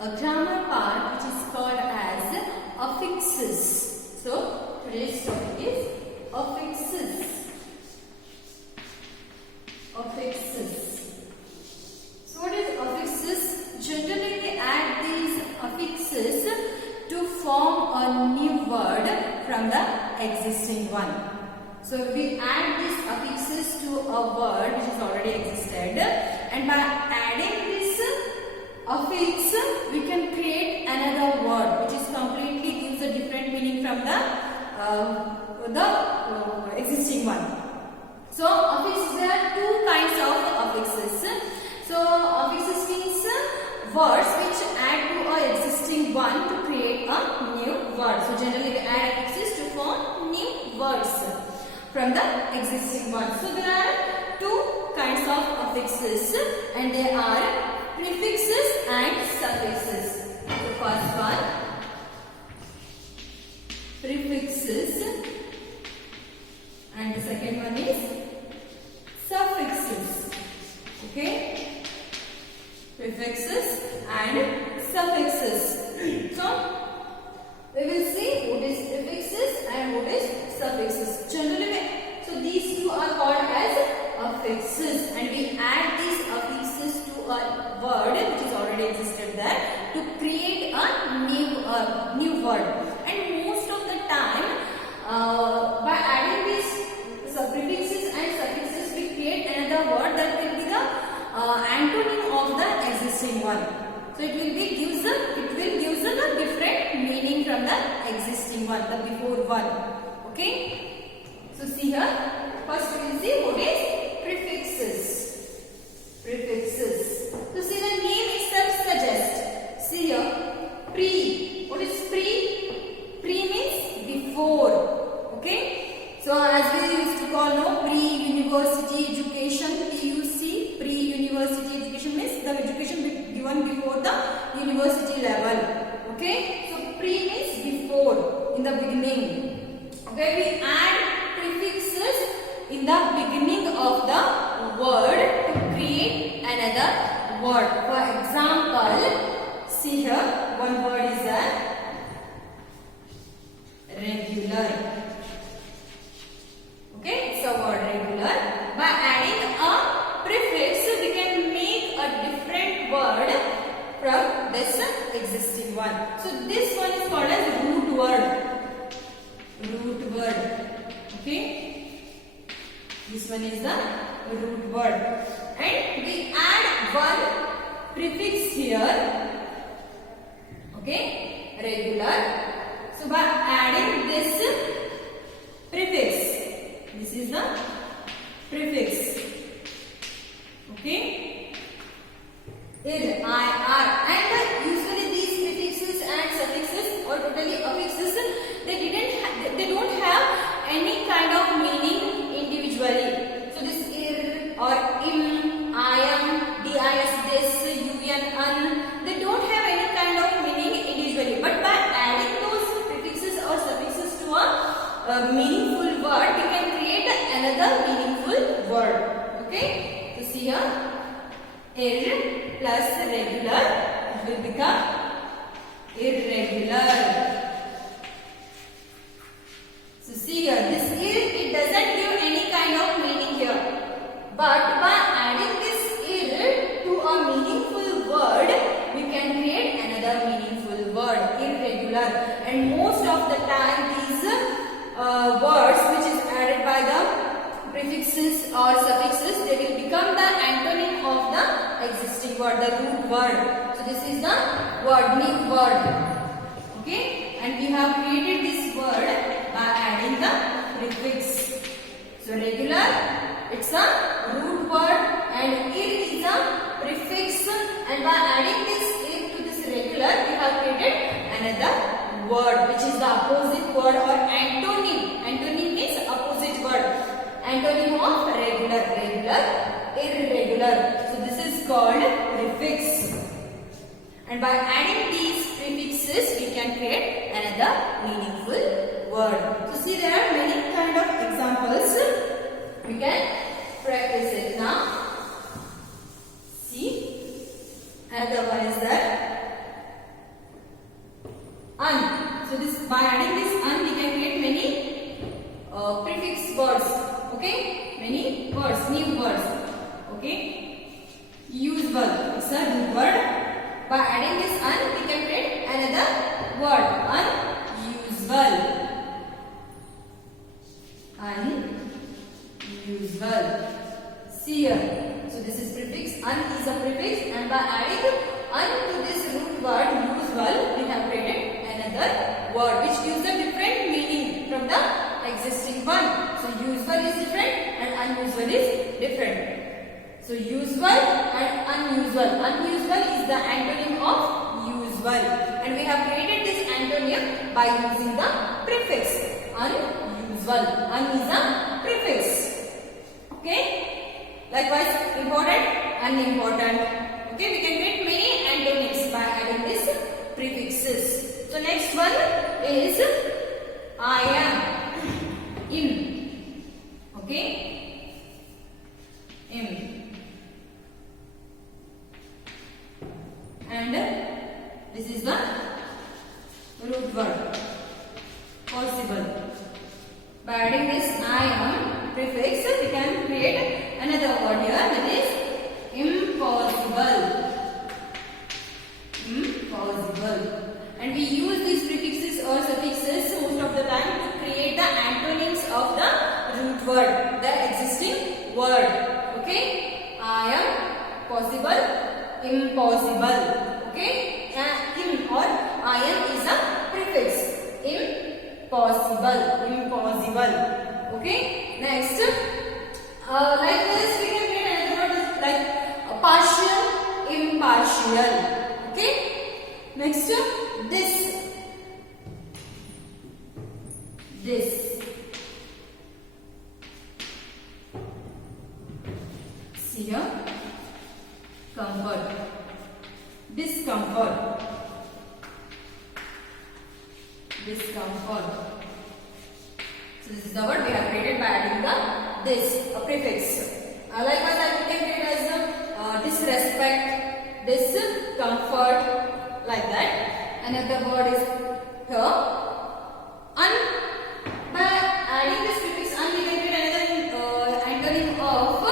a grammar part which is called as affixes. So today's topic is affixes. Affixes. So what is affixes? Generally we add these affixes to form a new word from the existing one. So we add these affixes to a word which has already existed, and by adding this affix we can create another word which is completely gives a different meaning from the existing one. So affixes, there are two kinds of affixes. So affixes means words which add to a existing one to create a new word. So generally we add affixes to form new words from the existing one. So there are two kinds of affixes, and they are prefixes and suffixes. So first one, prefixes, and the second one is suffixes. Okay, prefixes and suffixes. So we will see what is prefixes and what is suffixes. Generally, so these two are called as affixes, and we add these affixes to a word which is already existed there to create a new word. And most of the time, by adding these prefixes and suffixes, we create another word that will be the antonym of the existing one. So it will gives a different meaning from the existing one, the before one. Okay. So see here. First we will see what is prefixes. Prefixes. So see, the name itself suggests. See here. Pre. What is pre? Pre means before. Okay. So as we used to call pre-university education, PUC, pre-university education means the education given before the university level. Okay. So pre means before, in the beginning. Okay. We add prefixes in the beginning of the word to create another word. For example, see here, one word is regular. Okay, it's a word regular. By adding a prefix, we can make a different word from this existing one. So this one is called as root word. Root word. Okay. This one is the root word. And we add one prefix here. Okay. Regular. So by adding this prefix, this is the prefix. Okay. Ir, I, and usually these prefixes and suffixes or totally affixes, they don't have any kind of meaning individually. So this ir or im, I am, dis, this, un, they don't have any kind of meaning individually. But by adding those prefixes or suffixes to a meaningful word, we can create another meaningful word. Okay. So see here, ir plus regular, it will become irregular. So see here, this ir, it doesn't give any kind of meaning here. But by adding this ir to a meaningful word, we can create another meaningful word, irregular. And most of the time, these words which is added by the prefixes or suffixes, they will become the antonym of the existing word, the root word. So this is the word, new word. Okay, and we have created this word by adding the prefix. So regular, it's a root word, and ir is a prefix, and by adding this ir to this regular, we have created another word which is the opposite word or antonym. Antonym means opposite word. Antonym of regular, regular, irregular. So this is called prefix. And by adding these prefixes, we can create another meaningful word. So see, there are many kind of examples. We can practice it now. See, another one is that by adding this un, we can create many prefix words. Okay, many words, new words. Okay, usual, it's a root word. By adding this un, we can create another word, unusual. Unusual. See here. So this is prefix. Un is a prefix, and by adding un to this root word usual, we have created another word which gives a different meaning from the existing one. So usual is different and unusual is different. So usual and unusual. Unusual is the antonym of usual, and we have created this antonym by using the prefix unusual. Un is a prefix. Okay. Likewise, important, unimportant. Okay, we can create many antonyms by adding these prefixes. So next one is I am, im. Okay, im. And this is the root word, possible. By adding this I am prefix, we can create another word here, that is impossible. Impossible. And we use these prefixes or suffixes most of the time to create the antonyms of the root word, the existing word. Okay, I am possible, impossible. Okay, im or I am is a prefix. Impossible, impossible. Okay, next, like this we can create another word like partial, impartial. Okay, next, this. See here, comfort, discomfort, discomfort. So this is the word we have created by adding the this, a prefix. Likewise, I can create as disrespect, discomfort, like that. Another word is here, un. By adding this prefix un, we can create another antonym of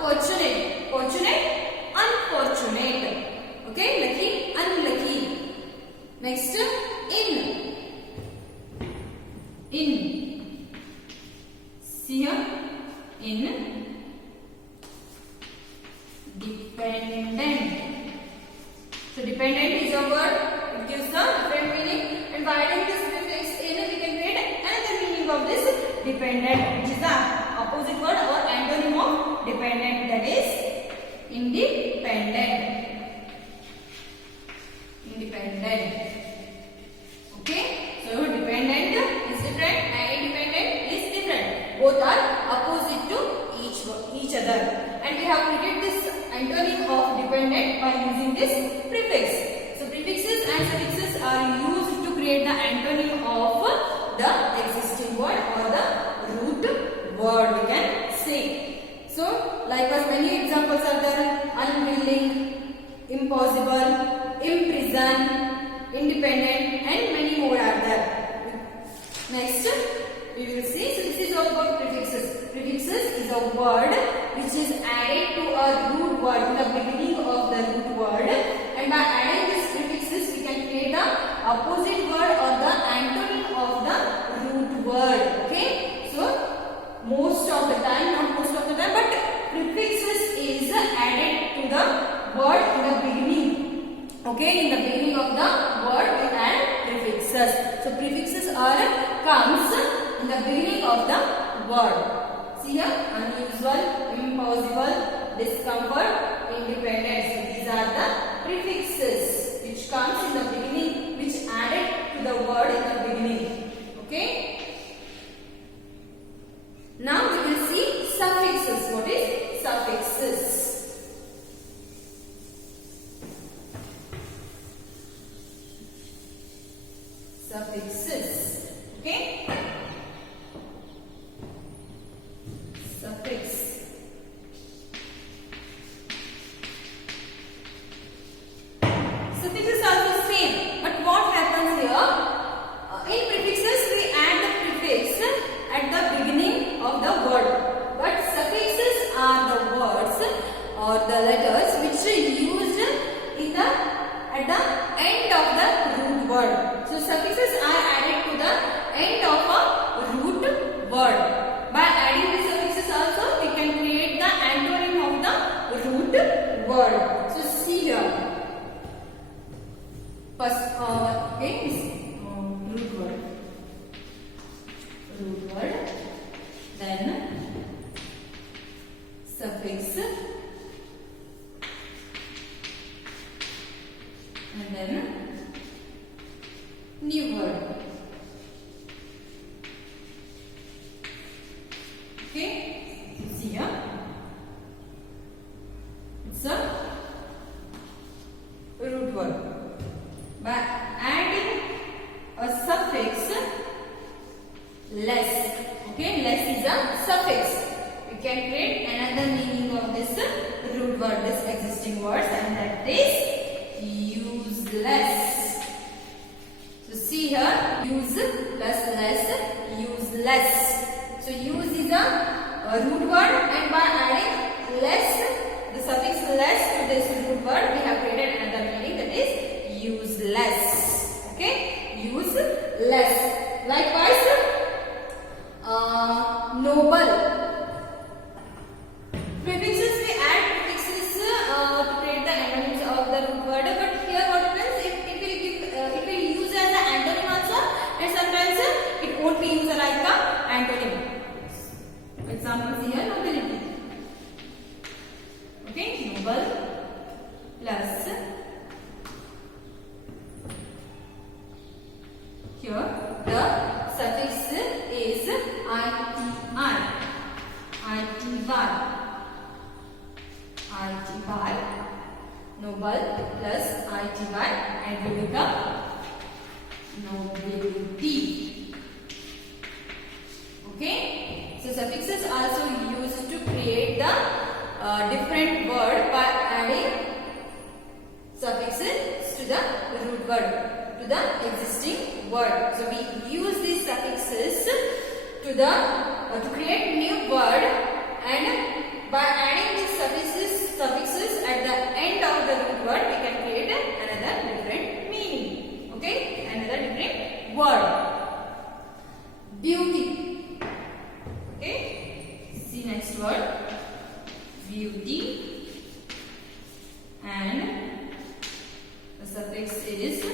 fortunate. Fortunate, unfortunate. Okay, lucky, unlucky. Next, in. See here, in. Dependent. So dependent is a word, it gives a different meaning, and by adding this prefix in, we can create another meaning of this dependent, which is the opposite word or antonym of dependent, that is independent. Independent. Okay, so dependent is different and independent is different. Both are opposite to each other, and we have created this antonym of dependent by using this prefix. So prefixes and suffixes are used to create the antonym of the existing word or the root word, we can say. So likewise, many examples are there: unwilling, impossible, imprison, independent, and many more are there. Next, we will see. So this is all about prefixes. Prefixes is a word which is added to a root word in the beginning of the root word, and by adding these prefixes, we can create the opposite word or the antonym of the root word. Okay, so most of the time, not most of the time, but prefixes is added to the word in the beginning. Okay, in the beginning of the word we add prefixes. So prefixes comes in the beginning of the word. See here, unusual, impossible, discomfort, independent. So these are the prefixes which comes in the beginning, which added to the word in the beginning. Okay. Now we will see suffixes. What is suffixes? Suffixes. Okay. Suffix. Suffixes are the same, but what happens here? In prefix at the end of the root word. So suffixes are added to the end of a root word. By adding the suffixes also, we can create the antonym of the root word. So see here. First, okay, root word. Root word. Then suffix. And then new word. Okay, see here. It's a root word. By adding a suffix less. Okay, less is a suffix. We can create another meaning of this root word, this existing words, and that is useless. So see here, use plus less, useless. So use is a root word, and by adding less, the suffix less to this root word, we have created another meaning, that is useless. Okay, useless. Likewise, noble. Prefixes, we add prefixes to create the antonyms of the root word, but here what happens, it will use as an antonym also, and sometimes it won't be used like the antonym. Examples here, nobility. Okay, noble plus here the suffix is ity, noble plus ity, and will become nobility. Okay, so suffixes also used to create the different word by adding suffixes to the root word, to the existing word. So we use these suffixes to create new word, and by adding these suffixes at the end of the root word, we can create another different meaning. Okay, another different word. Beauty. Okay, see next word. Beauty, and the suffix is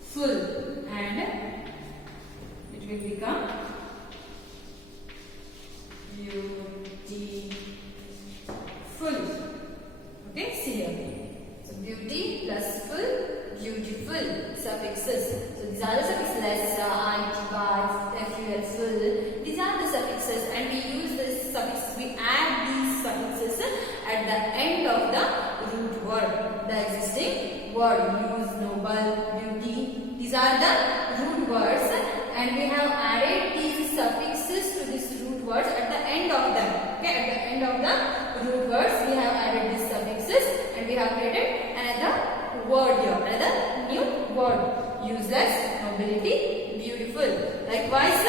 full, and it will become beautiful. Okay, see here. So beauty plus full, beautiful suffixes. So these are the suffixes less, ity, full. These are the suffixes, and we use this suffixes. We add these suffixes at the end of the root word, the existing word. Use, noble, beauty. These are the root words, and we have added these suffixes to these root words at the end of them. Okay, at the end of the root words, we have added these suffixes, and we have created another word here, another new word. Useless, nobility, beautiful. Likewise,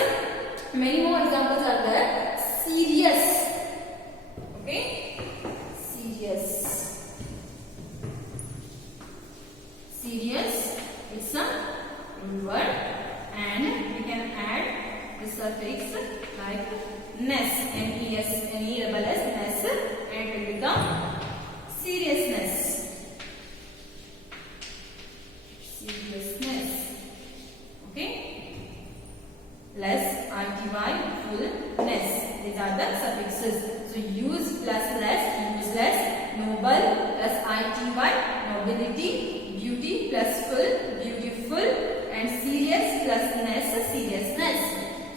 many more examples are there. Serious. Okay, serious. Serious, it's a root word, and we can add the suffix like ness, ness, and it will become seriousness. Seriousness. Okay, less, ity, fullness. These are the suffixes. So use plus less, useless, noble plus ity, nobility, beauty plus full, beautiful, and serious plus ness, seriousness.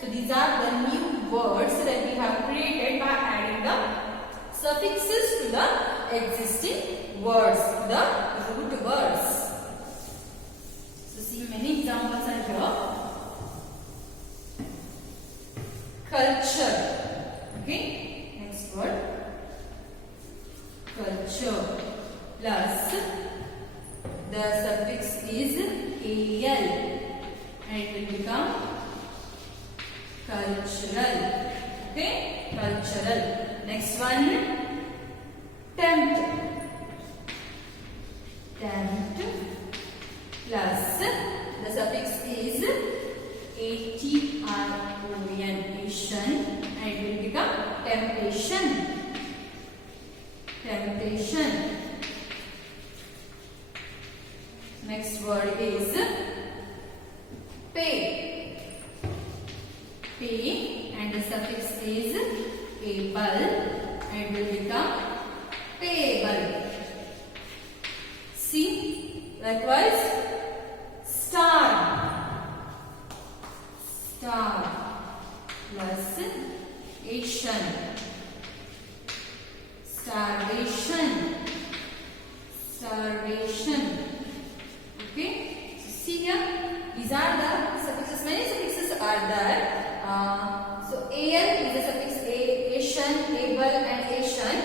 So these are the new words that we have created by adding the suffixes to the existing words, the root words. So see, many examples are here. Culture. Okay, next word. Culture plus the suffix is al, and it will become cultural. Okay, cultural. Next one, tempt. Tempt plus the suffix is ation, Asian, and it will become temptation. Temptation. Next word is pay. Pay, and the suffix is able, and will become payable. See, likewise, star. Star plus Asian. Starvation. Starvation. Okay, so see here, these are the suffixes. Many suffixes are there. So al is the suffix Asian, able, and Asian.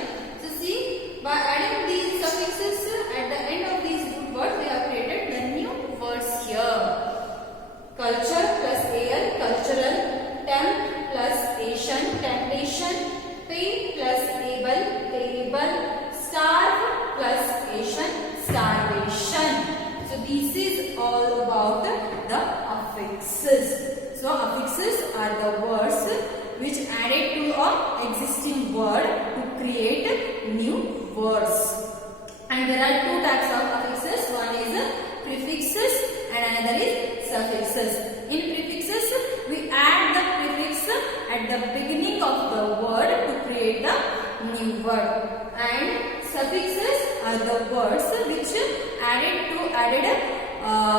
So see, by adding these suffixes at the end of these root words, we have created the new words here. Culture plus al, cultural. Tempt plus Asian, temptation. Pay plus able, payable. Starve plus Asian, starvation. So this is all about the affixes. So affixes are the words which added to a existing word to create new words. And there are two types of affixes. One is prefixes and another is suffixes. In prefixes, we add the prefix at the beginning of the word to create the new word. And suffixes are the words which added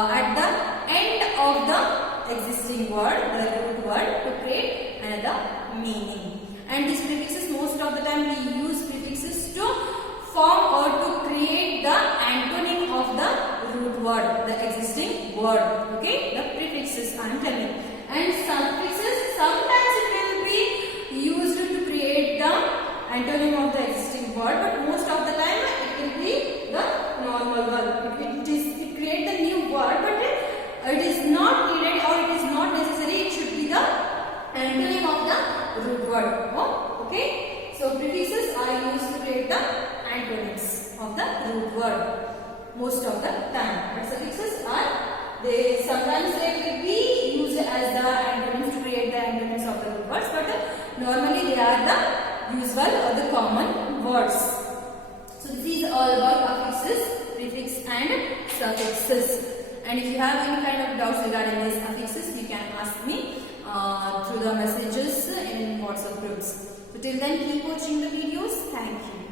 at the end of the existing word, the root word, to create another meaning. And these prefixes, most of the time we use prefixes to form or to create the antonym of the root word, the existing word. Okay, the prefixes I am telling. And suffixes, sometimes it will be used to create the antonym of the existing word, but most of the time it will be the normal one. It create the new word, but it is not needed or it is not necessary. It should be the antonym of the root word. Oh, okay. So prefixes are used to create the antonyms of the root word most of the time. But suffixes are, sometimes they will be used as the antonyms to create the antonyms of the root words, but normally they are the usual or the common words. So this is all about affixes, prefix and suffixes. And if you have any kind of doubts regarding these affixes, you can ask me through the messages in WhatsApp groups. So till then, keep watching the videos. Thank you.